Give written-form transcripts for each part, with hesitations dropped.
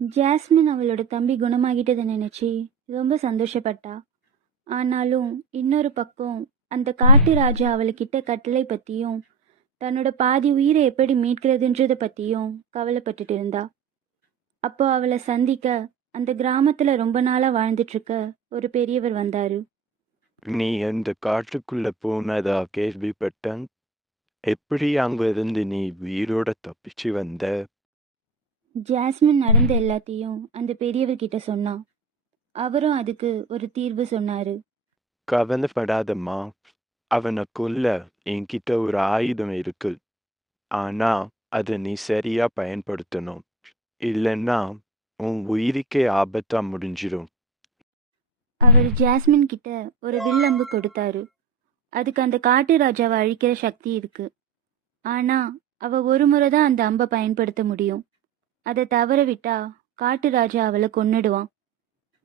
Jasmine அவளோட தம்பி குணமாகிட்டதை நினைச்சு ரொம்ப சந்தோஷப்பட்டா. ஆனாலும் இன்னொரு பக்கம் அந்த காட்டு ராஜா அவளுக்கிட்ட கட்டளை பத்தியும் தன்னோட பாதி உயிரை எப்படி மீட்கிறதுன்றத பத்தியும் கவலைப்பட்டுட்டு இருந்தா. அப்போ அவளை சந்திக்க அந்த கிராமத்துல ரொம்ப நாளா வாழ்ந்துட்டு இருக்க ஒரு பெரியவர் வந்தாரு. நீ அந்த காட்டுக்குள்ள போனதா கேள்விப்பட்டேன். எப்படி அங்கிருந்து நீ உயிரோட தப்பிச்சு வந்த? ஜாஸ்மின் நடந்த எல்லாத்தையும் அந்த பெரியவர்கிட்ட சொன்னான். அவரும் அதுக்கு ஒரு தீர்வு சொன்னாரு. கவலைப்படாதம்மா. அவனை கொல்ல என்கிட்ட ஒரு ஆயுதம் இருக்கு. ஆனா அதை நீ சரியா பயன்படுத்தணும். இல்லைன்னா உன் உயிருக்கே ஆபத்தா முடிஞ்சிடும். அவர் ஜாஸ்மின் கிட்ட ஒரு வில்லம்பு கொடுத்தாரு. அதுக்கு அந்த காட்டு ராஜாவை அழிக்கிற சக்தி இருக்கு. ஆனா அவ ஒரு முறை தான் அந்த அம்பை பயன்படுத்த முடியும். அதை தவற விட்டா காட்டு ராஜா அவளை கொன்னுடுவான்.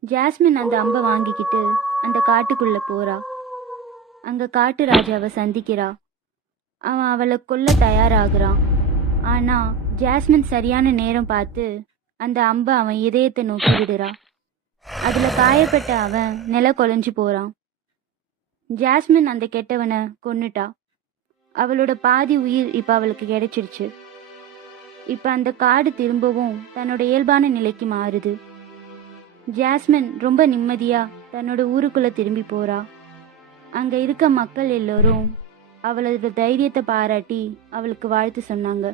ஜாஸ்மின் அந்த அம்பை வாங்கிக்கிட்டு அந்த காட்டுக்குள்ள போறா. அங்க காட்டு ராஜாவை சந்திக்கிறா. அவன் அவளை கொல்ல தயாராகிறான். ஆனா ஜாஸ்மின் சரியான நேரம் பார்த்து அந்த அம்பை அவன் இதயத்தை நோக்கி விடுறா. அதுல காயப்பட்ட அவன் நில கொலைஞ்சு போறான். ஜாஸ்மின் அந்த கெட்டவனை கொன்னுட்டா. அவளோட பாதி உயிர் இப்ப அவளுக்கு கிடைச்சிருச்சு. இப்ப அந்த காடு திரும்பவும் தன்னோட இயல்பான நிலைக்கு மாறுது. ஜாஸ்மின் ரொம்ப நிம்மதியா தன்னோட ஊருக்குள்ள திரும்பி போறா. அங்க இருக்க மக்கள் எல்லோரும் அவளோட தைரியத்தை பாராட்டி அவளுக்கு வாழ்த்து சொன்னாங்க.